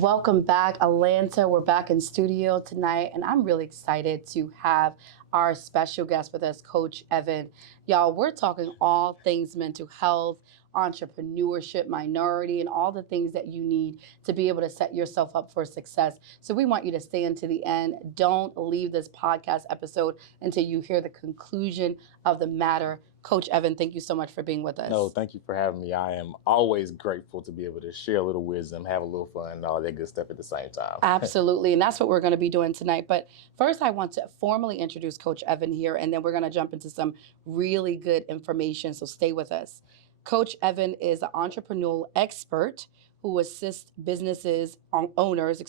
Welcome back, Atlanta. We're back in studio tonight, and I'm really excited to have our special guest with us, Coach Evan. Y'all, we're talking all things mental health, entrepreneurship, minority, and all the things that you need to be able to set yourself up for success. So we want you to stay until the end. Don't leave this podcast episode until you hear the conclusion of the matter. Coach Evan, thank you so much for being with us. No, thank you for having me. I am always grateful to be able to share a little wisdom, have a little fun, and all that good stuff at the same time. Absolutely. And that's what we're going to be doing tonight. But first, I want to formally introduce Coach Evan here, and then we're going to jump into some really good information. So stay with us. Coach Evan is an entrepreneurial expert who assists businesses, owners,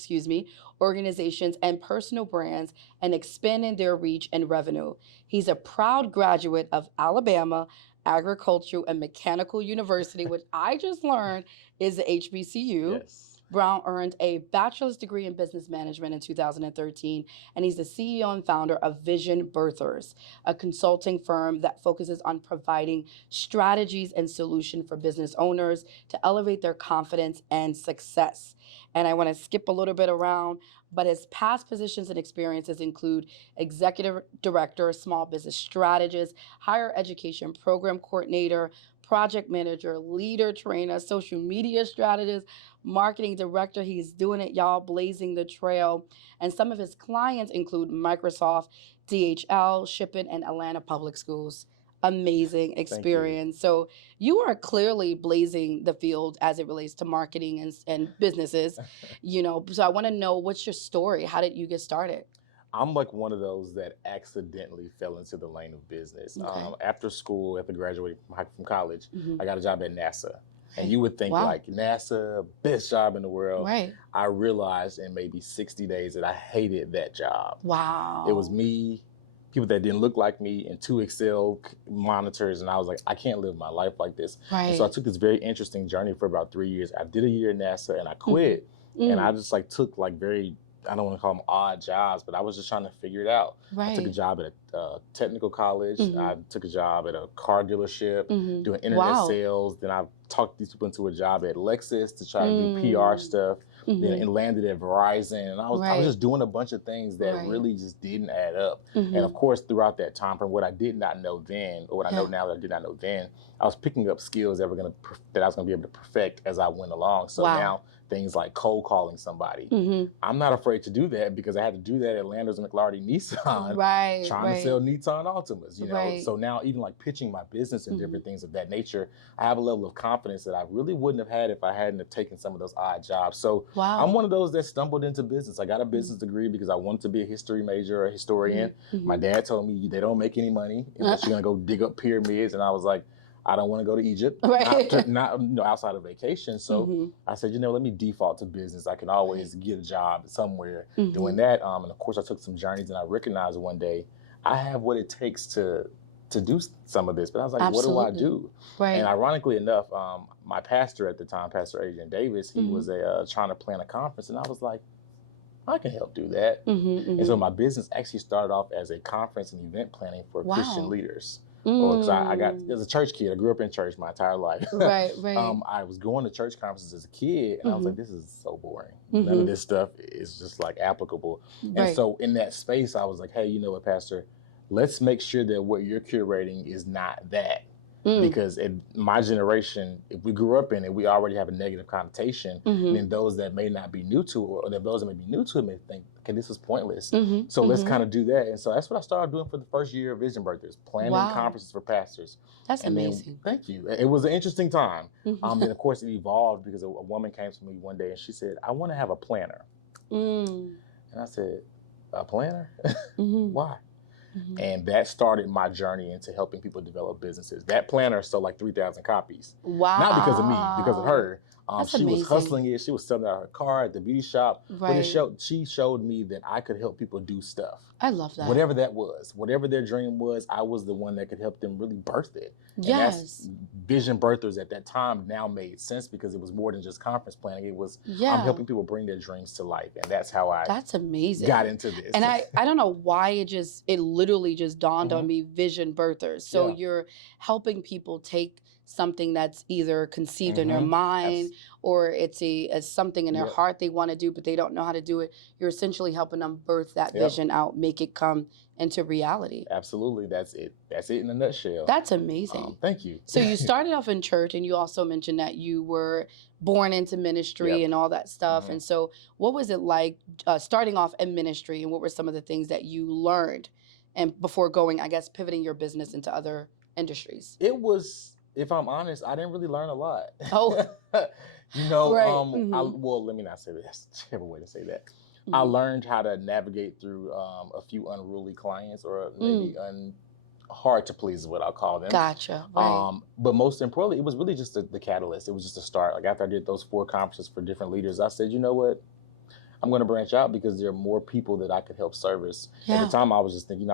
organizations, and personal brands in expanding their reach and revenue. He's a proud graduate of Alabama Agricultural and Mechanical University, which I just learned is the HBCU. Yes. Brown earned a bachelor's degree in business management in 2013, and he's the CEO and founder of Vision Birthers, a consulting firm that focuses on providing strategies and solutions for business owners to elevate their confidence and success. And I want to skip a little bit around, but his past positions and experiences include executive director, small business strategist, higher education program coordinator, project manager, leader trainer, social media strategist, marketing director. He's doing it, y'all, blazing the trail. And some of his clients include Microsoft, DHL, Shipping, and Atlanta Public Schools. Amazing experience. So you are clearly blazing the field as it relates to marketing and businesses, So I want to know, what's your story? How did you get started? I'm like one of those that accidentally fell into the lane of business. Okay. After school, after graduating from college, I got a job at NASA. And you would think Wow. like NASA, best job in the world. Right. I realized in maybe 60 days that I hated that job. Wow. It was me, people that didn't look like me, and 2 Excel monitors. And I was like, I can't live my life like this. Right. And so I took this very interesting journey for about 3 years. I did a year at NASA and I quit. And I just took very, I don't want to call them odd jobs, but I was just trying to figure it out. Right. I took a job at a technical college. I took a job at a car dealership doing internet sales. Then I talked these people into a job at Lexus to try to do PR stuff. Then landed at Verizon. And I was just doing a bunch of things that really just didn't add up. And of course, throughout that time, from what I did not know then, or what I know now that I did not know then, I was picking up skills that I was going to be able to perfect as I went along. So now things like cold calling somebody. I'm not afraid to do that because I had to do that at Landers McLarty Nissan, trying to sell Nissan Altimas, So now even pitching my business and different things of that nature, I have a level of confidence that I really wouldn't have had if I hadn't have taken some of those odd jobs. So I'm one of those that stumbled into business. I got a business degree because I wanted to be a history major or a historian. My dad told me they don't make any money unless you're gonna go dig up pyramids, and I was like, I don't want to go to Egypt, not outside of vacation. So I said, let me default to business. I can always get a job somewhere doing that. And of course, I took some journeys, and I recognized one day I have what it takes to do some of this. But I was like, what do I do? Right. And ironically enough, my pastor at the time, Pastor Adrian Davis, he was trying to plan a conference, and I was like, I can help do that. And so my business actually started off as a conference and event planning for Christian leaders. Because I got, as a church kid, I grew up in church my entire life. Right. I was going to church conferences as a kid, and I was like, this is so boring. None of this stuff is just applicable. And so in that space, I was like, hey, you know what, Pastor, let's make sure that what you're curating is not that. Because in my generation, if we grew up in it, we already have a negative connotation. And then those that may not be new to it, or those that may be new to it, may think, okay, this is pointless. So let's kind of do that. And so that's what I started doing for the first year of Vision Birthers, planning conferences for pastors. That's amazing. Thank you. It was an interesting time. And of course, it evolved because a woman came to me one day and she said, I want to have a planner. And I said, a planner? Why? And that started my journey into helping people develop businesses. That planner sold 3,000 copies. Wow. Not because of me, because of her. She amazing. was hustling it. She was selling out her car at the beauty shop. Right. But she showed me that I could help people do stuff. I love that. Whatever that was, whatever their dream was, I was the one that could help them really birth it. And Yes. that's Vision Birthers at that time now made sense because it was more than just conference planning. It was I'm helping people bring their dreams to life. And that's how I That's amazing. got into this. And I don't know why it literally just dawned on me, Vision Birthers. So you're helping people take something that's either conceived in their mind or it's something in their heart they want to do, but they don't know how to do it. You're essentially helping them birth that vision out, make it come into reality. Absolutely. That's it. That's it in a nutshell. That's amazing. Thank you. So you started off in church, and you also mentioned that you were born into ministry and all that stuff. And so what was it like starting off in ministry, and what were some of the things that you learned and before going, I guess, pivoting your business into other industries? It was, if I'm honest, I didn't really learn a lot. Oh. You know, well, let me not say that. That's a terrible way to say that. I learned how to navigate through a few unruly clients, or maybe hard to please is what I'll call them. Gotcha. Right. But most importantly, it was really just the catalyst. It was just a start. Like after I did those 4 conferences for different leaders, I said, you know what? I'm going to branch out because there are more people that I could help service. At the time, I was just thinking,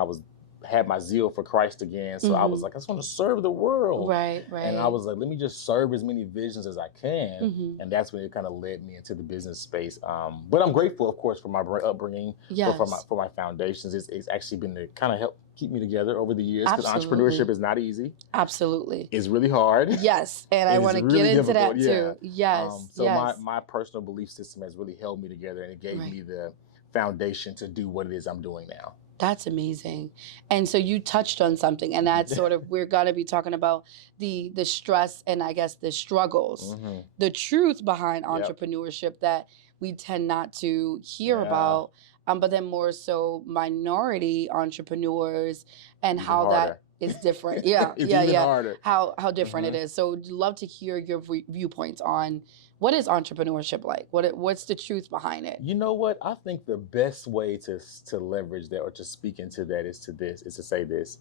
had my zeal for Christ again. So I was like, I just want to serve the world. Right. And I was like, let me just serve as many visions as I can. And that's when it kind of led me into the business space. But I'm grateful, of course, for my upbringing, for my foundations. It's actually been to kind of help keep me together over the years, because entrepreneurship is not easy. Absolutely. It's really hard. Yes. And I want to get into that too. Yes. So my personal belief system has really held me together, and it gave me the foundation to do what it is I'm doing now. That's amazing. And so you touched on something, and that's sort of, we're going to be talking about the stress and I guess the struggles, the truth behind entrepreneurship that we tend not to hear about, but then more so minority entrepreneurs and even how harder. That is different. Harder. How different it is. So I'd love to hear your viewpoints on what is entrepreneurship like? What's the truth behind it? You know what? I think the best way to leverage that or to speak into that is to say this.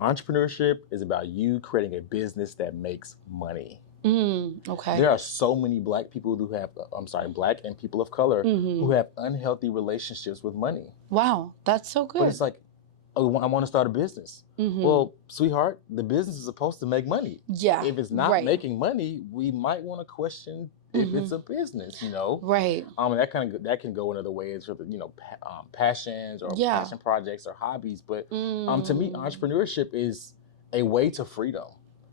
Entrepreneurship is about you creating a business that makes money. Okay. There are so many Black people who have, Black and people of color who have unhealthy relationships with money. Wow, that's so good. But it's like, oh, I want to start a business. Well, sweetheart, the business is supposed to make money. Yeah. If it's not making money, we might want to question if it's a business, Right. And that can go in other ways with, passions or passion projects or hobbies. But to me, entrepreneurship is a way to freedom.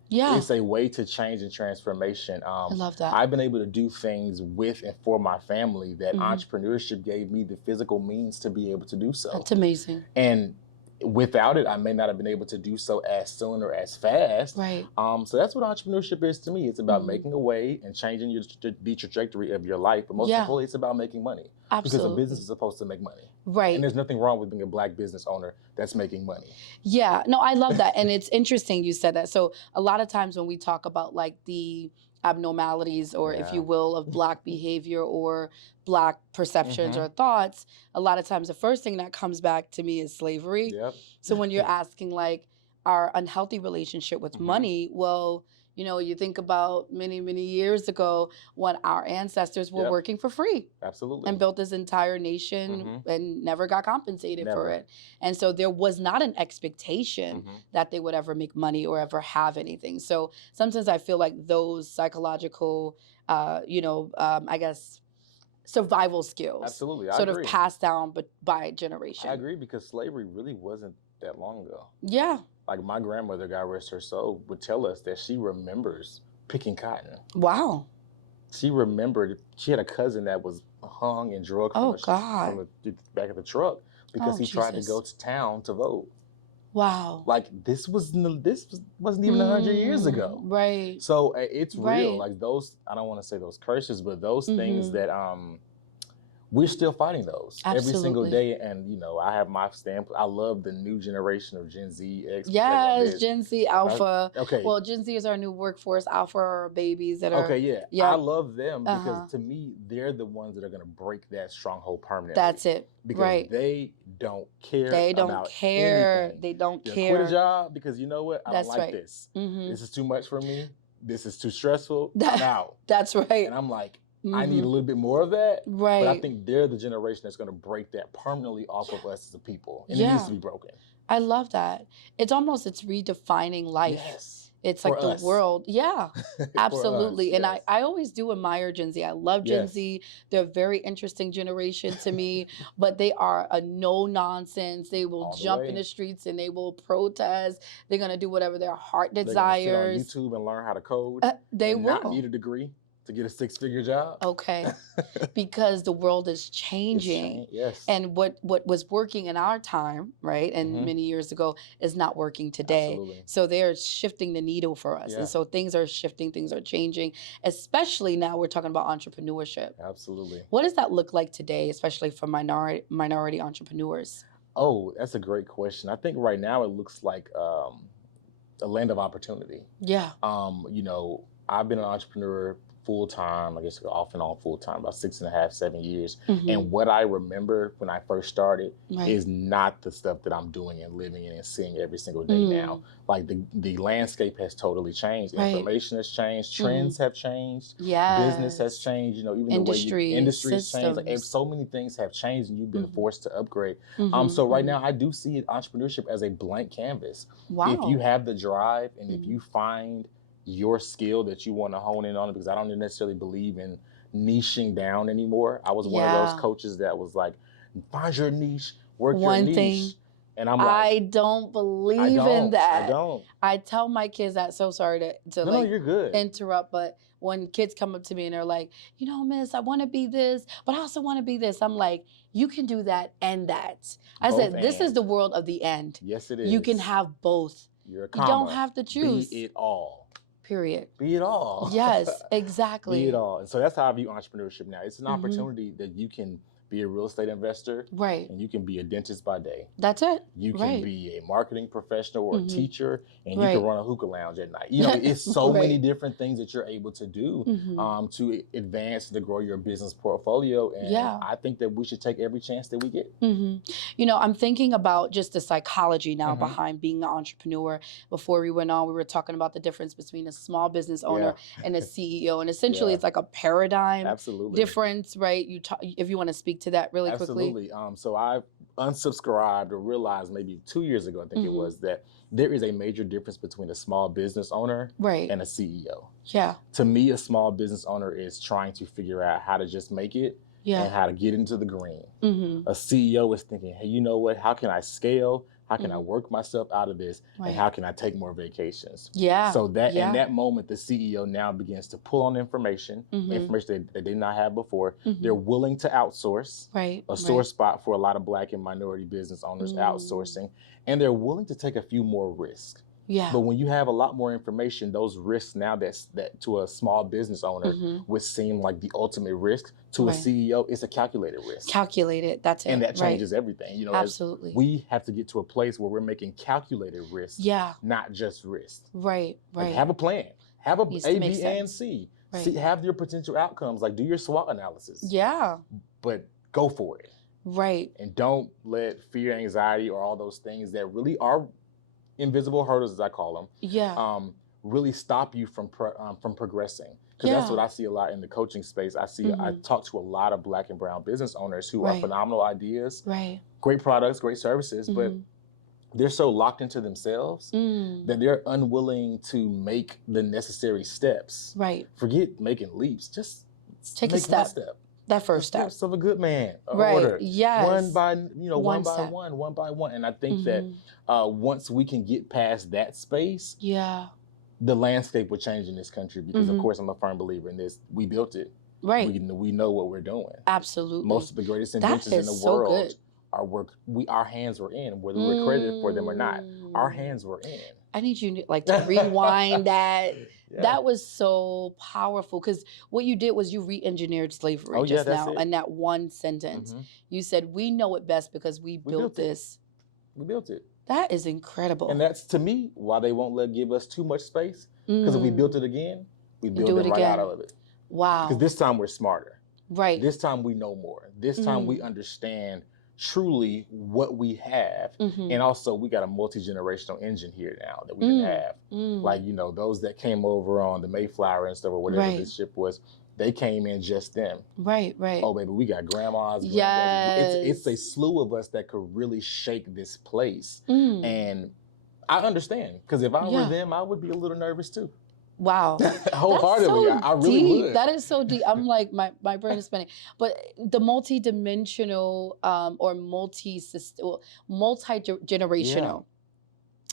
Yeah. It's a way to change and transformation. I love that. I've been able to do things with and for my family that entrepreneurship gave me the physical means to be able to do so. That's amazing. And without it, I may not have been able to do so as soon or as fast. Right. So that's what entrepreneurship is to me. It's about making a way and changing the trajectory of your life. But most importantly, it's about making money. Absolutely. Because a business is supposed to make money. Right. And there's nothing wrong with being a Black business owner that's making money. Yeah. No, I love that. And it's interesting you said that. So a lot of times when we talk about like the abnormalities or if you will of Black behavior or Black perceptions or thoughts, a lot of times the first thing that comes back to me is slavery. Yep. So when you're asking like our unhealthy relationship with money, well, you think about many, many years ago when our ancestors were working for free. Absolutely. And built this entire nation and never got compensated for it. And so there was not an expectation that they would ever make money or ever have anything. So sometimes I feel like those psychological, I guess, survival skills Absolutely. sort of passed down by generation. I agree, because slavery really wasn't that long ago. Yeah. Like my grandmother, God rest her soul, would tell us that she remembers picking cotton. Wow. She remembered, she had a cousin that was hung and drugged from the back of the truck because he tried to go to town to vote. Wow. Like this wasn't even 100 years ago. Right. So it's real. Like those, I don't want to say those curses, but those things that we're still fighting those every single day. And, I have my stamp. I love the new generation of Gen Z. Yes, Gen Z, Alpha. Okay. Well, Gen Z is our new workforce. Alpha are babies that are. Okay, yeah. I love them because to me, they're the ones that are going to break that stronghold permanently. That's it. Because they don't care. They don't about care. anything. They don't They'll care. quit a job because you know what? I That's don't like this. This is too much for me. This is too stressful. I'm out. That's right. And I'm like, I need a little bit more of that. Right. But I think they're the generation that's going to break that permanently off of us as a people. And it needs to be broken. I love that. It's redefining life. Yes. It's For like the us. world. Yeah, For absolutely. us, And yes. I always do admire Gen Z. I love Gen Yes. Z. They're a very interesting generation to me, but they are a no nonsense. They will All the jump in way. the streets and they will protest. They're going to do whatever their heart They're gonna sit on desires. YouTube and learn how to code They and not will. need a degree to get a 6-figure job. Okay. Because the world is changing. Yes. And what was working in our time, right, and Mhm. many years ago, is not working today. Absolutely. So they're shifting the needle for us. Yeah. And so things are shifting, things are changing, especially now we're talking about entrepreneurship. Absolutely. What does that look like today, especially for minority entrepreneurs? Oh, that's a great question. I think right now it looks like a land of opportunity. Yeah. You know, I've been an entrepreneur full time, I guess off and on full time, about 6.5, 7 years. Mhm. And what I remember when I first started Right. is not the stuff that I'm doing and living in and seeing every single day now. Like the landscape has totally changed. Right. Information has changed, trends have changed, Yes. business has changed, you know, even Industry, the way industry's changed. Like, systems. so many things have changed and you've been forced to upgrade. Mhm, So right mhm. now I do see entrepreneurship as a blank canvas. Wow. If you have the drive and if you find your skill that you want to hone in on, because I don't necessarily believe in niching down anymore. I was one of those coaches that was like, find your niche, work your niche. Thing, and I'm like, I don't believe in that. I don't. I tell my kids that. So sorry to No, you're good. interrupt, but when kids come up to me and they're like, you know, miss, I want to be this, but I also want to be this. I'm like, you can do that and that. I Both said, this is and. the world of the end. Yes, it is. You can have both. You're a You comma. don't have to choose. Be it all. Period. Be it all. Yes, exactly. Be it all. And so that's how I view entrepreneurship now. It's an opportunity that you can be a real estate investor, Right. and you can be a dentist by day. That's it. You can Right. be a marketing professional or a teacher, and you Right. can run a hookah lounge at night. You know, it's so Right. many different things that you're able to do to advance and to grow your business portfolio. And Yeah. I think that we should take every chance that we get. You know, I'm thinking about just the psychology now behind being an entrepreneur. Before we went on, we were talking about the difference between a small business owner and a CEO. And essentially, it's like a paradigm Absolutely. difference, right? If you want to speak to that really quickly. Absolutely. So I unsubscribed or realized maybe 2 years ago, I think it was, that there is a major difference between a small business owner Right. and a CEO. Yeah. To me, a small business owner is trying to figure out how to just make it and how to get into the green. A CEO is thinking, hey, you know what? How can I scale? How can I work myself out of this? Right. And how can I take more vacations? Yeah. So that in that moment, the CEO now begins to pull on information that they did not have before. They're willing to outsource. Right. A sore spot for a lot of Black and minority business owners, outsourcing. And they're willing to take a few more risks. Yeah. But when you have a lot more information, those risks now that to a small business owner would seem like the ultimate risk, to a CEO, it's a calculated risk. Calculated. That's it. And that changes everything. You know, absolutely. We have to get to a place where we're making calculated risks, not just risks. Right. Right. Like, have a plan. Have a A, B, sense. and C. See, have your potential outcomes. Like, do your SWOT analysis. Yeah. But go for it. Right. And don't let fear, anxiety, or all those things that really are invisible hurdles, as I call them, really stop you from progressing. Because that's what I see a lot in the coaching space. I talk to a lot of Black and brown business owners who are phenomenal ideas, great products, great services, but they're so locked into themselves that they're unwilling to make the necessary steps. Right. Forget making leaps. Just take make a step. One step. That first step. Steps of a good man. Right. Yes. One by one by one. And I think that once we can get past that space, the landscape will change in this country, because of course I'm a firm believer in this. We built it. Right. We know what we're doing. Absolutely. Most of the greatest inventions in the world our hands were in, whether we're credited for them or not. Our hands were in. I need you to rewind that. Yeah. That was so powerful, because what you did was you re-engineered slavery just now in that one sentence. You said, we know it best because we built this. We built it. That is incredible. And that's, to me, why they won't give us too much space. Because if we built it again, we build it right out of it. Wow. Because this time we're smarter. Right. This time we know more. This time we understand truly what we have. And also, we got a multi-generational engine here now that we didn't have. Like, those that came over on the Mayflower and stuff, or whatever this ship was, they came in just them. Right. Oh, baby, we got grandmas. Yes. It's a slew of us that could really shake this place. And I understand, because if I were Yeah. them, I would be a little nervous too. Wow. Wholeheartedly, That's so I really deep. would. That is so deep. I'm like, my brain is spinning. But the multi-dimensional or multi-generational,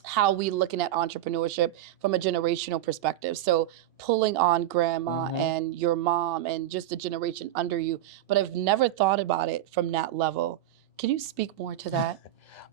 how we looking at entrepreneurship from a generational perspective. So pulling on grandma and your mom and just the generation under you. But I've never thought about it from that level. Can you speak more to that?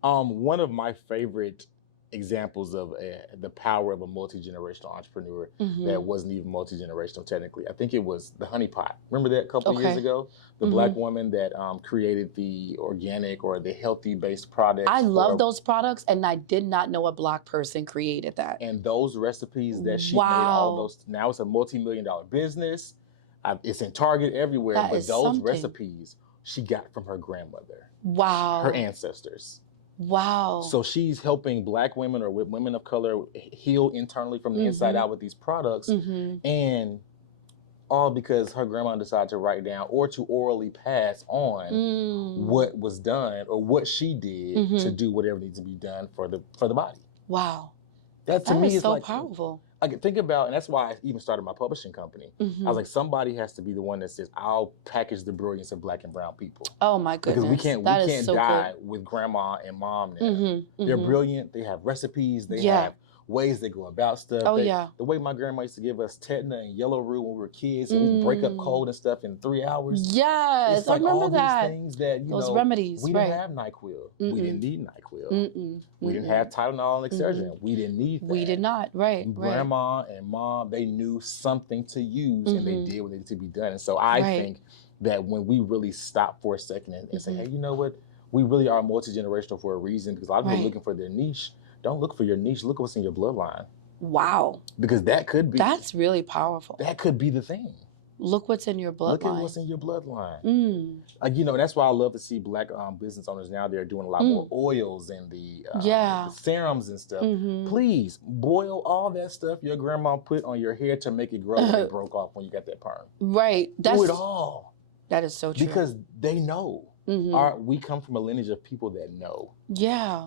One of my favorite examples of the power of a multi-generational entrepreneur that wasn't even multi-generational technically, I think it was the honey pot. Remember that a couple of years ago? The Black woman that created the organic or the healthy based products. I love those products, and I did not know a Black person created that. And those recipes that she made, all those, now it's a multi-million-dollar business. It's in Target everywhere, but those recipes she got from her grandmother. Wow. Her ancestors. Wow. So she's helping Black women or women of color heal internally from the inside out with these products. And all because her grandma decided to write down or to orally pass on what was done or what she did to do whatever needs to be done for the body. Wow. That to me is so like powerful. I could think about, and that's why I even started my publishing company. I was like, somebody has to be the one that says, I'll package the brilliance of Black and brown people. Oh my goodness. Because we can't die with grandma and mom now. They're brilliant. They have recipes. They have ways they go about stuff. The way my grandma used to give us tetanus and yellow root when we were kids, and we'd break up cold and stuff in 3 hours. Yes, it's like I remember all that. These things that, those remedies. We didn't have NyQuil. We didn't need NyQuil. We didn't have Tylenol and Excedrin. We didn't need that. We did not, Grandma and mom, they knew something to use and they did what needed to be done. And so I think that when we really stop for a second and say, hey, you know what? We really are multi-generational for a reason, because a lot of people are looking for their niche. Don't look for your niche. Look at what's in your bloodline. Wow. Because that could be. That's really powerful. That could be the thing. Look what's in your bloodline. Look at what's in your bloodline. Like, that's why I love to see Black business owners now. They're doing a lot more oils and the serums and stuff. Please boil all that stuff your grandma put on your hair to make it grow and it broke off when you got that perm. Right. Do it all. That is so true. Because they know. We come from a lineage of people that know. Yeah.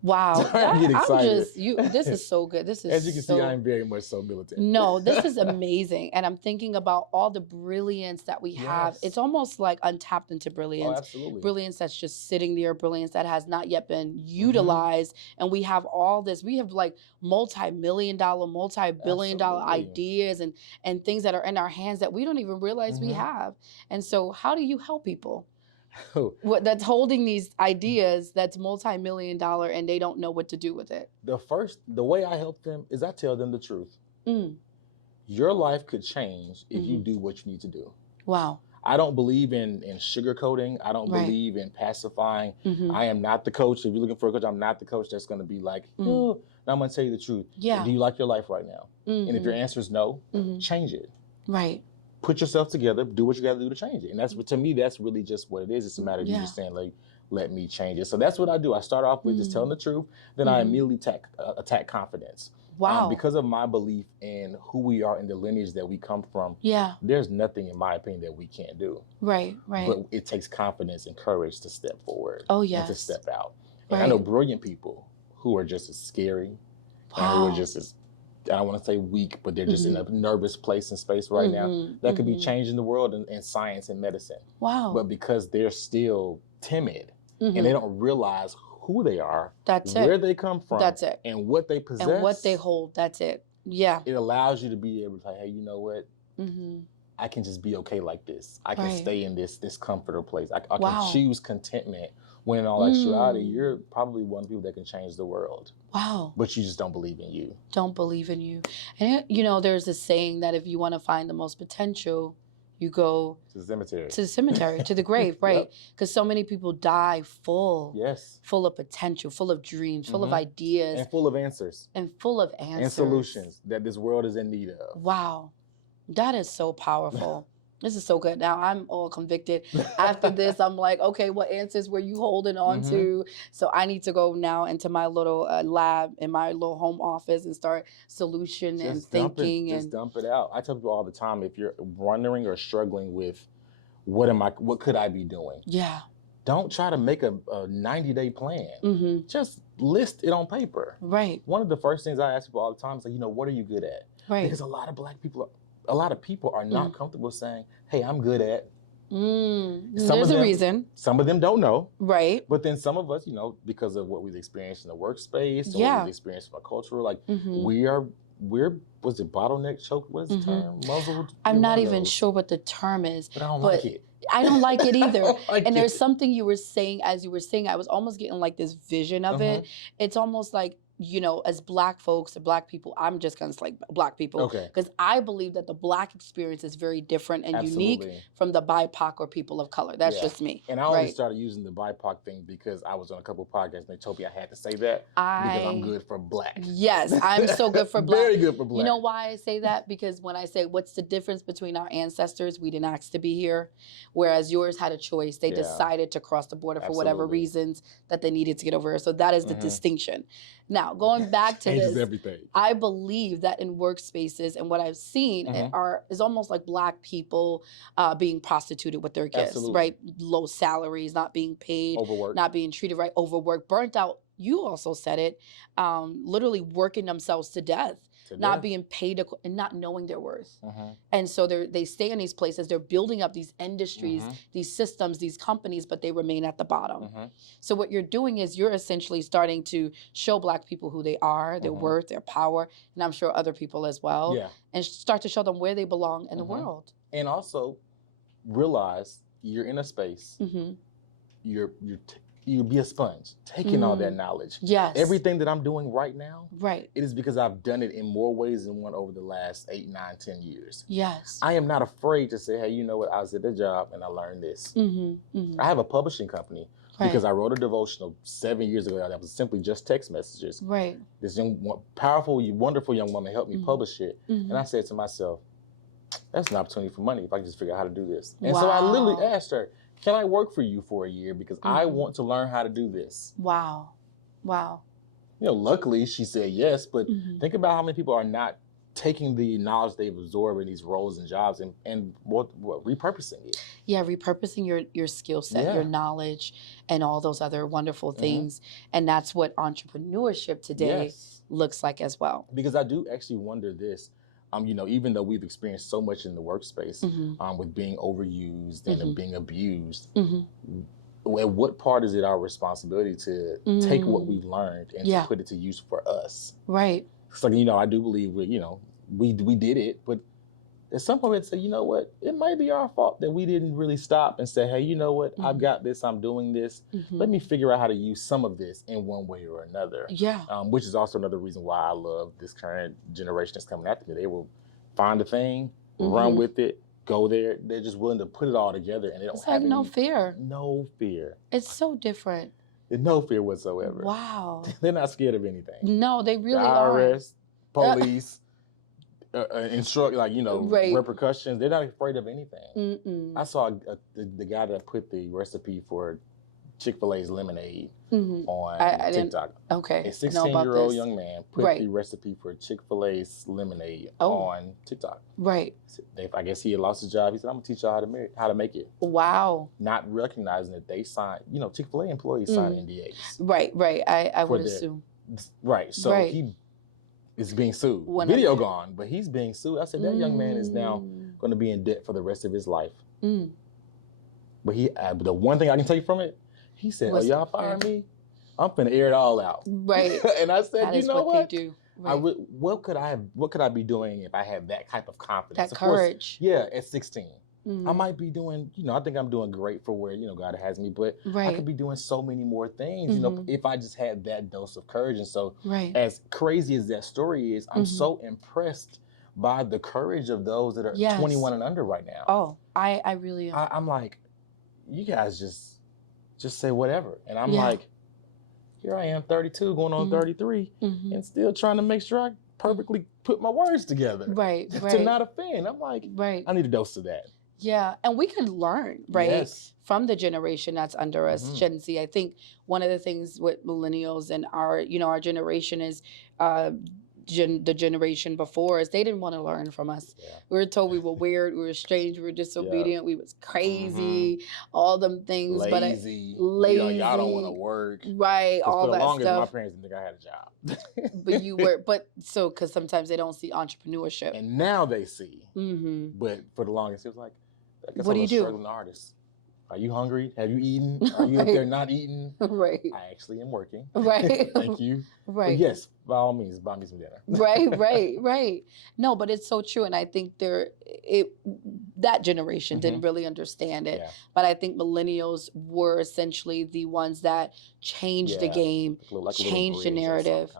Wow. I get excited. This is so good. This is As you can see, I'm very much so militant. No, this is amazing. And I'm thinking about all the brilliance that we have. It's almost like untapped into brilliance. Oh, absolutely. Brilliance that's just sitting there, brilliance that has not yet been utilized. And we have all this. We have like multi-million-dollar, multi-billion-dollar ideas and things that are in our hands that we don't even realize we have. And so how do you help people? That's holding these ideas that's multi-million-dollar and they don't know what to do with it? The way I help them is I tell them the truth. Your life could change if you do what you need to do. Wow. I don't believe in sugarcoating. I don't believe in pacifying. I am not the coach. If you're looking for a coach, I'm not the coach that's going to be like, no, I'm going to tell you the truth. Yeah. Do you like your life right now? And if your answer is no, change it. Right. Put yourself together, do what you got to do to change it. And that's, to me, that's really just what it is. It's a matter of you just saying, like, let me change it. So that's what I do. I start off with just telling the truth. Then I immediately attack confidence. Wow. Because of my belief in who we are and the lineage that we come from, there's nothing, in my opinion, that we can't do. Right. But it takes confidence and courage to step forward. Oh, yes. And to step out. And I know brilliant people who are just as scary and who are just as, I don't want to say weak, but they're just in a nervous place and space right now that could be changing the world in science and medicine. Wow. But because they're still timid and they don't realize who they are, where they come from, and what they possess. And what they hold, that's it. Yeah. It allows you to be able to say, hey, you know what? I can just be okay like this. I can stay in this comfortable place. I can choose contentment. When in all actuality, you're probably one of the people that can change the world. Wow. But you just don't believe in you. Don't believe in you. And there's this saying that if you want to find the most potential, you go to the cemetery. To the cemetery, to the grave, right? Because so many people die full of potential, full of dreams, full of ideas. And full of answers. And solutions that this world is in need of. Wow. That is so powerful. This is so good. Now I'm all convicted. After this, I'm like, okay, what answers were you holding on to? So I need to go now into my little lab in my little home office and start solution and thinking. Just dump it out. I tell people all the time, if you're wondering or struggling with what could I be doing? Yeah. don't try to make a 90-day plan. Just list it on paper. Right. One of the first things I ask people all the time is, like, what are you good at? Right. Because a lot of people are not comfortable saying, hey, I'm good at. There's a reason. Some of them don't know. Right. But then some of us, because of what we've experienced in the workspace, or what we've experienced from a cultural, like we're was it bottleneck, choke? What's the term? Muzzled? I'm not even sure what the term is. But I don't like it. I don't like it either. And there's something you were saying, as you were saying, I was almost getting like this vision of it. It's almost like, as Black folks or Black people, I'm just going to say Black people. Because I believe that the Black experience is very different and unique from the BIPOC or people of color. That's just me. And I only started using the BIPOC thing because I was on a couple of podcasts and they told me I had to say that because I'm good for Black. Yes, I'm so good for Black. Very good for Black. You know why I say that? Because when I say what's the difference between our ancestors, we didn't ask to be here, whereas yours had a choice. They decided to cross the border for whatever reasons that they needed to get over here. So that is the distinction. Now, going back to this, everything. I believe that in workspaces and what I've seen is almost like Black people being prostituted with their gifts, right? Low salaries, not being paid, overworked, not being treated right, overworked, burnt out. You also said it, literally working themselves to death. Not being paid and not knowing their worth. And so they stay in these places, they're building up these industries, these systems, these companies, but they remain at the bottom. So what you're doing is you're essentially starting to show Black people who they are, their worth, their power, and I'm sure other people as well, and start to show them where they belong in the world. And also realize you're in a space, you be a sponge, taking all that knowledge. Yes. Everything that I'm doing right now, right, it is because I've done it in more ways than one over the last 8, 9, 10 years. Yes. I am not afraid to say, hey, you know what, I was at the job and I learned this. I have a publishing company because I wrote a devotional 7 years ago that was simply just text messages. Right. This young, powerful, wonderful young woman helped me publish it. And I said to myself, that's an opportunity for money if I can just figure out how to do this. And so I literally asked her, can I work for you for a year because I want to learn how to do this? Wow. Wow. Luckily she said yes, but think about how many people are not taking the knowledge they've absorbed in these roles and jobs and repurposing it. Yeah, repurposing your skill set, your knowledge, and all those other wonderful things. And that's what entrepreneurship today looks like as well. Because I do actually wonder this. Even though we've experienced so much in the workspace with being overused and being abused, at what part is it our responsibility to take what we've learned and to put it to use for us? Right. So, I do believe we did it, but at some point say, you know what, it might be our fault that we didn't really stop and say, hey, you know what, I've got this, I'm doing this. Let me figure out how to use some of this in one way or another. Yeah. Which is also another reason why I love this current generation that's coming after me. They will find a thing, run with it, go there. They're just willing to put it all together and they don't have no fear. No fear. It's so different. There's no fear whatsoever. Wow. They're not scared of anything. No, they really IRS, police, repercussions. They're not afraid of anything. I saw the guy that put the recipe for Chick-fil-A's lemonade on TikTok. Okay. A 16-year-old young man put the recipe for Chick-fil-A's lemonade on TikTok. Right. I guess he had lost his job. He said, I'm going to teach y'all how to make it. Wow. Not recognizing that they signed, Chick-fil-A employees sign NDAs. Right. I would assume. Right. So he is being sued. Video gone, but he's being sued. I said, that young man is now going to be in debt for the rest of his life. But the one thing I can take from it, he said, y'all firing me? I'm finna air it all out. Right. And I said, you know what? They do. Right. What could I be doing if I had that type of confidence? That courage. Course, at 16. I might be doing, I think I'm doing great for where, God has me, but I could be doing so many more things, if I just had that dose of courage. And so as crazy as that story is, I'm so impressed by the courage of those that are 21 and under right now. Oh, I really am. I'm like, you guys just say whatever. And I'm like, here I am, 32, going on 33, and still trying to make sure I perfectly put my words together. Right. To not offend. I'm like, I need a dose of that. Yeah, and we could learn, from the generation that's under us, Gen Z. I think one of the things with millennials and our generation is the generation before us, they didn't want to learn from us. Yeah. We were told we were weird, we were strange, we were disobedient, we was crazy, all them things. Lazy. Lazy. Y'all don't want to work. Right, all for the that longest, stuff. my parents didn't think I had a job. But you were, because sometimes they don't see entrepreneurship. And now they see. But for the longest, it was like, I guess what do I'm you a do? struggling artist. Are you hungry? Have you eaten? Are you up there not eating? Right. I actually am working. Right. Thank you. Right. But yes, by all means, buy me some dinner. Right. No, but it's so true. And I think that generation didn't really understand it. Yeah. But I think millennials were essentially the ones that changed the game, changed the narrative.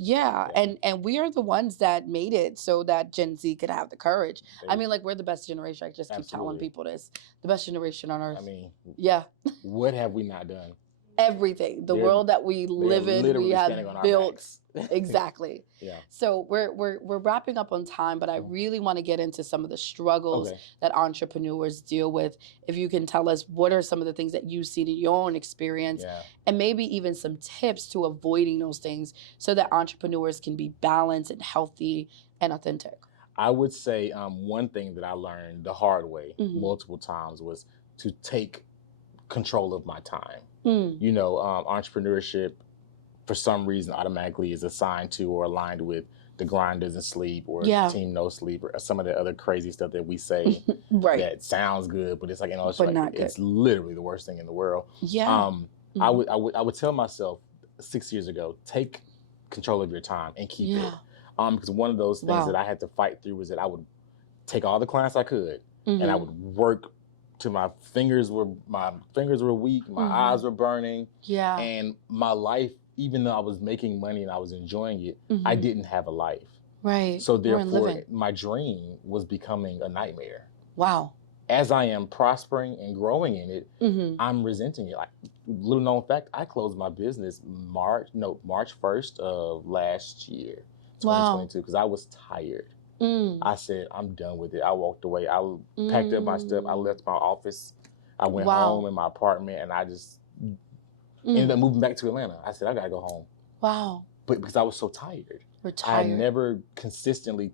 Yeah. And we are the ones that made it so that Gen Z could have the courage. I mean, like, we're the best generation. I just keep telling people this. The best generation on earth. I mean, yeah. What have we not done? Everything. The world that we live in, we have built. Exactly. Yeah. So we're wrapping up on time, but I really want to get into some of the struggles that entrepreneurs deal with. If you can tell us, what are some of the things that you've seen in your own experience, and maybe even some tips to avoiding those things so that entrepreneurs can be balanced and healthy and authentic. I would say one thing that I learned the hard way multiple times was to take control of my time. You know, entrepreneurship, for some reason, automatically is assigned to or aligned with the grind doesn't sleep or team no sleep or some of the other crazy stuff that we say that sounds good, but it's like, it's literally the worst thing in the world. Yeah. I would tell myself 6 years ago, take control of your time and keep it. Because one of those things that I had to fight through was that I would take all the clients I could and I would work till my fingers were weak, my eyes were burning. Yeah. And my life, even though I was making money and I was enjoying it, I didn't have a life. Right. So therefore, my dream was becoming a nightmare. Wow. As I am prospering and growing in it, I'm resenting it. Like, little known fact, I closed my business March 1st of last year, 2022, because I was tired. I said, I'm done with it. I walked away. I packed up my stuff. I left my office. I went home in my apartment, and I just ended up moving back to Atlanta. I said, I got to go home. Wow. But because I was so tired. I had never consistently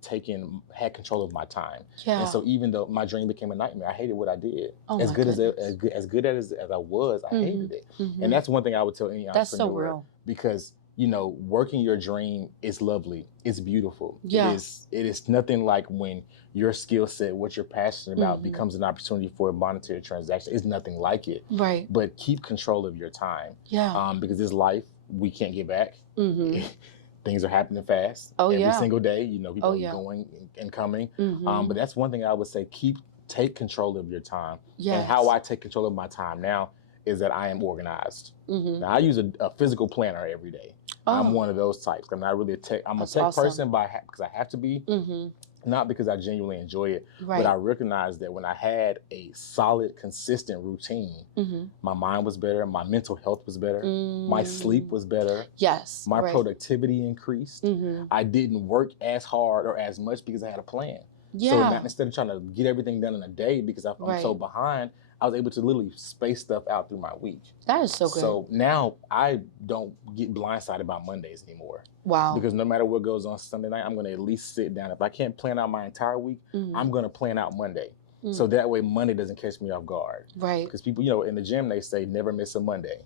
had control of my time. Yeah. And so even though my dream became a nightmare, I hated what I did. Oh, as good as I was, I hated it. And that's one thing I would tell any entrepreneur. That's so real. Because, you know, working your dream is lovely. It's beautiful. Yeah. It is nothing like when your skill set, what you're passionate about, becomes an opportunity for a monetary transaction. It's nothing like it. Right. But keep control of your time. Yeah. Because this life, we can't get back. Things are happening fast. Every single day, you know, people are going and coming. But that's one thing I would say, take control of your time. Yes. And how I take control of my time now is that I am organized. Now, I use a physical planner every day. I'm one of those types. I'm not really I'm a tech person because I have to be, not because I genuinely enjoy it, but I recognize that when I had a solid, consistent routine, my mind was better, my mental health was better, my sleep was better. Yes. My productivity increased. I didn't work as hard or as much because I had a plan. Yeah. So instead of trying to get everything done in a day because I'm so behind, I was able to literally space stuff out through my week. That is so good. So now I don't get blindsided by Mondays anymore. Wow. Because no matter what goes on Sunday night, I'm going to at least sit down. If I can't plan out my entire week, I'm going to plan out Monday. So that way Monday doesn't catch me off guard. Right. Because people, you know, in the gym, they say never miss a Monday.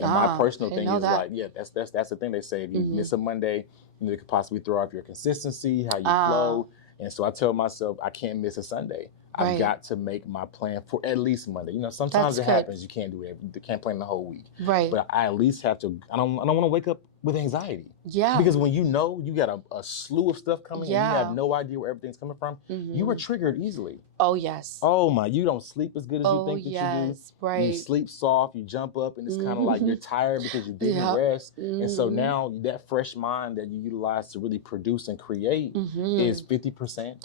And my personal thing is like, that's the thing they say. If you miss a Monday, you know, it could possibly throw off your consistency, how you flow. And so I tell myself I can't miss a Sunday. I've got to make my plan for at least Monday. You know, sometimes it happens. You can't do it. You can't plan the whole week. Right. But I at least have to. I don't want to wake up with anxiety. Yeah. Because when you know you got a slew of stuff coming and you have no idea where everything's coming from, you are triggered easily. Oh, yes. Oh, my. You don't sleep as good as you think that you do. Right. You sleep soft. You jump up and it's kind of like you're tired because you didn't rest. And so now that fresh mind that you utilize to really produce and create is 50%.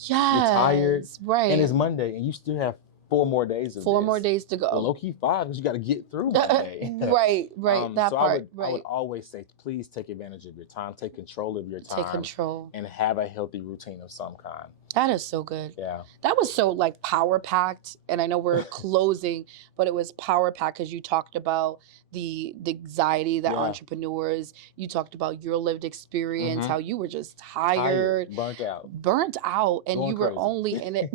Yes. You're tired. Right. And it's Monday and you still have 4 more days of 4 this. more days to go. Well, low-key 5, because you got to get through Monday. Right, that so part. I would always say, please take advantage of your time, take control of your time. Take control. And have a healthy routine of some kind. That is so good. Yeah. That was so like power packed. And I know we're closing, but it was power packed because you talked about the anxiety that entrepreneurs, you talked about your lived experience, how you were just tired, burnt out, and going you were crazy. only in it.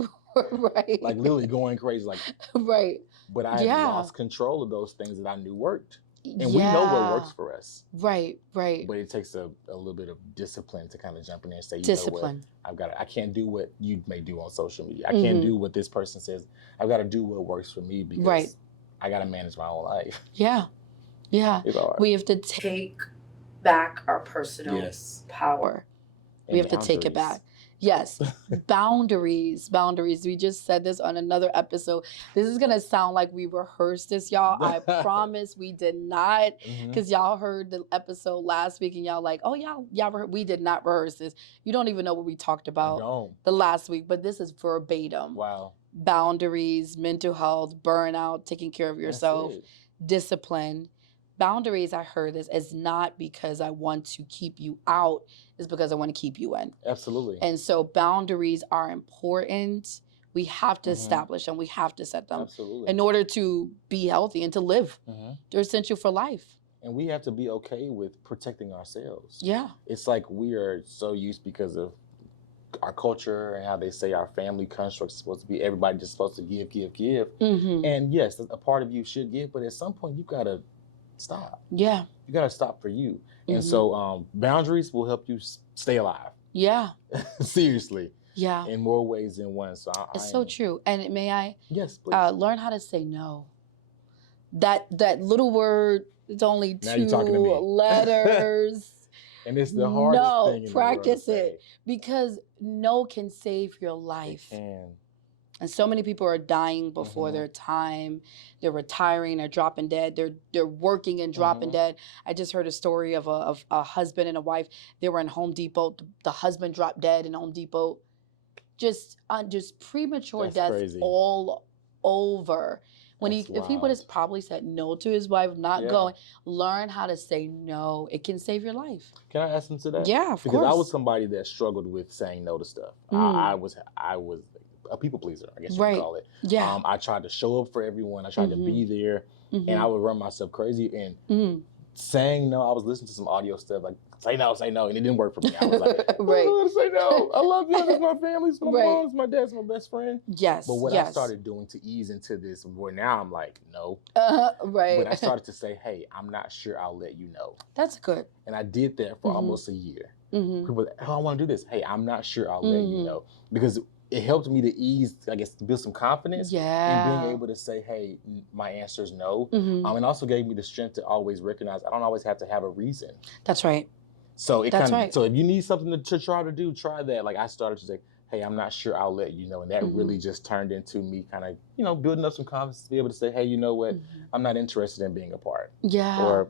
Right. Like literally going crazy. Like, right. But I had lost control of those things that I knew worked. And we know what works for us. Right. But it takes a little bit of discipline to kind of jump in there and say, you know what, I can't do what you may do on social media. I can't do what this person says. I've got to do what works for me because I got to manage my own life. Yeah. It's hard. We have to take back our personal power. We have to take it back. Yes. Boundaries. We just said this on another episode. This is going to sound like we rehearsed this, y'all. I promise we did not. Because y'all heard the episode last week and y'all like, oh, y'all we did not rehearse this. You don't even know what we talked about the last week. But this is verbatim. Wow. Boundaries, mental health, burnout, taking care of yourself, discipline. Boundaries, I heard this, is not because I want to keep you out, it's because I want to keep you in. Absolutely. And so boundaries are important. We have to establish them. We have to set them in order to be healthy and to live. They're essential for life. And we have to be okay with protecting ourselves. Yeah. It's like we are so used because of our culture and how they say our family construct is supposed to be everybody just supposed to give. And yes, a part of you should give, but at some point you've got to stop. Yeah. You got to stop for you. And so boundaries will help you stay alive. Yeah. Seriously. Yeah. In more ways than one. So it's so true. And may I learn how to say no. That little word, it's only 2 letters. And it's the hardest thing in practice the world it. Because no can save your life. It can. And so many people are dying before their time. They're retiring, they're dropping dead. They're working and dropping dead. I just heard a story of a husband and a wife. They were in Home Depot. The husband dropped dead in Home Depot. Just premature deaths all over. If he would have probably said no to his wife, not going, learn how to say no. It can save your life. Can I ask him to that? Yeah, of course. Because I was somebody that struggled with saying no to stuff. I was a people pleaser, I guess you could call it. Yeah. I tried to show up for everyone. I tried to be there, and I would run myself crazy. And saying no, I was listening to some audio stuff like say no, and it didn't work for me. I was like, I don't know how to say no. I love you. It's my family. It's my mom. It's my dad. It's my best friend. Yes. But what I started doing to ease into this, where now I'm like, no. But I started to say, hey, I'm not sure I'll let you know. That's good. And I did that for almost a year. People, I want to do this. Hey, I'm not sure I'll let you know, because it helped me to ease, I guess, to build some confidence in being able to say, hey, my answer is no. And also gave me the strength to always recognize I don't always have to have a reason. That's right. So so if you need something to try to do, try that. Like I started to say, hey, I'm not sure I'll let you know. And that really just turned into me kind of, building up some confidence to be able to say, hey, you know what? I'm not interested in being a part. Yeah. Or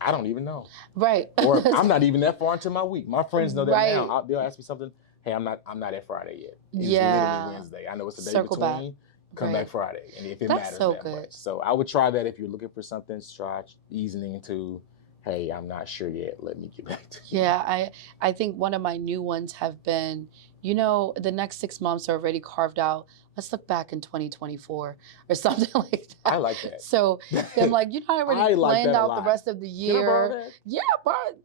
I don't even know. Right. Or I'm not even that far into my week. My friends know that now. They'll ask me something. Hey, I'm not at Friday yet. It's literally Wednesday. I know it's the day between. Come back Friday. And if it matters that much. So I would try that if you're looking for something, try easing into, hey, I'm not sure yet. Let me get back to you. Yeah, I think one of my new ones have been, the next 6 months are already carved out. Let's look back in 2024 or something like that. I like that. So I'm like, I already planned out the rest of the year. Can I borrow that? Yeah,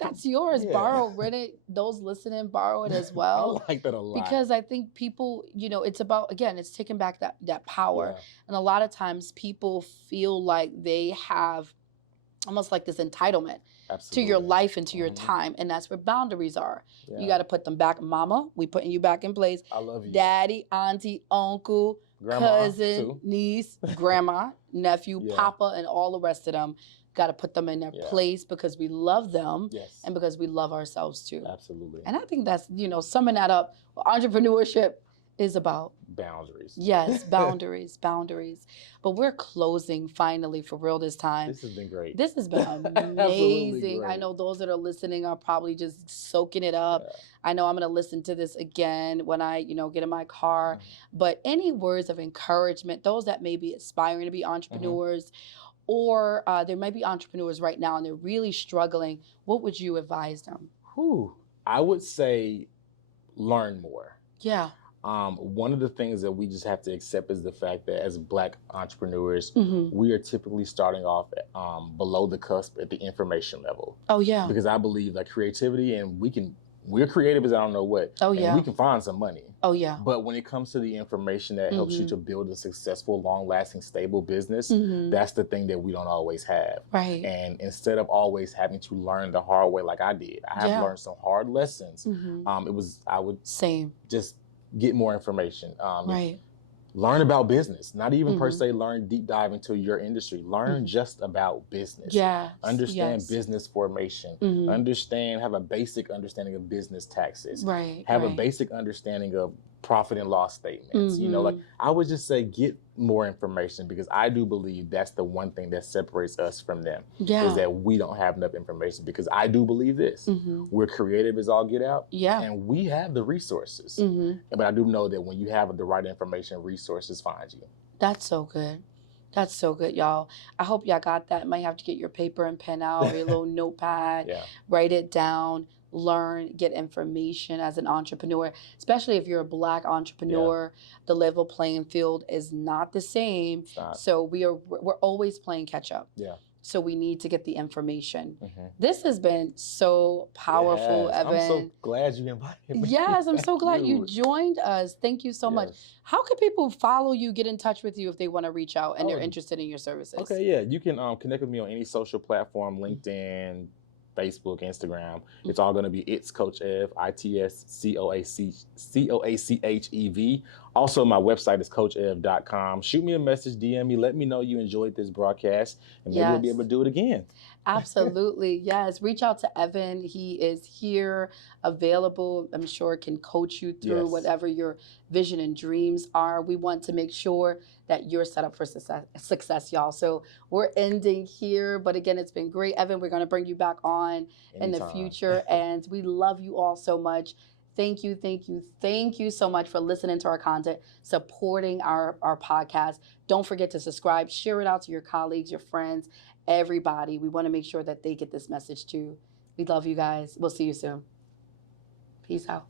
that's yours. Borrow, rent it. Those listening, borrow it as well. I like that a lot. Because I think people, it's about, again, it's taking back that power. Yeah. And a lot of times people feel like they have almost like this entitlement to your life and to your time. And that's where boundaries are. Yeah. You got to put them back. Mama, we putting you back in place. I love you. Daddy, auntie, uncle, grandma, cousin, niece, grandma, nephew, papa, and all the rest of them. Got to put them in their place because we love them and because we love ourselves too. Absolutely. And I think that's, summing that up, entrepreneurship is about? Boundaries. Yes, boundaries, boundaries. But we're closing finally for real this time. This has been great. This has been amazing. I know those that are listening are probably just soaking it up. Yeah. I know I'm going to listen to this again when I, get in my car. But any words of encouragement, those that may be aspiring to be entrepreneurs, or there might be entrepreneurs right now and they're really struggling, what would you advise them? I would say learn more. Yeah. One of the things that we just have to accept is the fact that as Black entrepreneurs, we are typically starting off below the cusp at the information level. Oh, yeah. Because I believe that creativity, and we're creative as I don't know what. Oh, yeah. And we can find some money. Oh, yeah. But when it comes to the information that helps you to build a successful, long-lasting, stable business, that's the thing that we don't always have. Right. And instead of always having to learn the hard way like I did, I have learned some hard lessons. I would just get more information. Right. Learn about business, not even per se learn deep dive into your industry. Learn just about business. Yeah. Understand business formation. Have a basic understanding of business taxes. Right. Have a basic understanding of profit and loss statements. I would just say get more information, because I do believe that's the one thing that separates us from them. Yeah. Is that we don't have enough information, because I do believe this. We're creative as all get out. Yeah. And we have the resources. But I do know that when you have the right information, resources find you. That's so good. That's so good, y'all. I hope y'all got that. Might have to get your paper and pen out or your little notepad, write it down, learn, get information as an entrepreneur, especially if you're a Black entrepreneur. The level playing field is not the same. So we're always playing catch up. Yeah. So we need to get the information. This has been so powerful, Evan. I'm so glad you invited me. Yes, I'm so glad you joined us. Thank you so much. How can people follow you, get in touch with you if they want to reach out and they're interested in your services? Okay, yeah. You can connect with me on any social platform, LinkedIn, Facebook, Instagram. It's all going to be It's CoachEv, ITSCOACHEV. Also, my website is CoachEv.com. Shoot me a message, DM me, let me know you enjoyed this broadcast, and maybe we'll be able to do it again. Absolutely, yes. Reach out to Evan. He is here, available. I'm sure can coach you through whatever your vision and dreams are. We want to make sure that you're set up for success, y'all. So we're ending here, but again, it's been great. Evan, we're going to bring you back on in the future, and we love you all so much. Thank you, thank you, thank you so much for listening to our content, supporting our podcast. Don't forget to subscribe, share it out to your colleagues, your friends, everybody. We want to make sure that they get this message too. We love you guys. We'll see you soon. Peace out.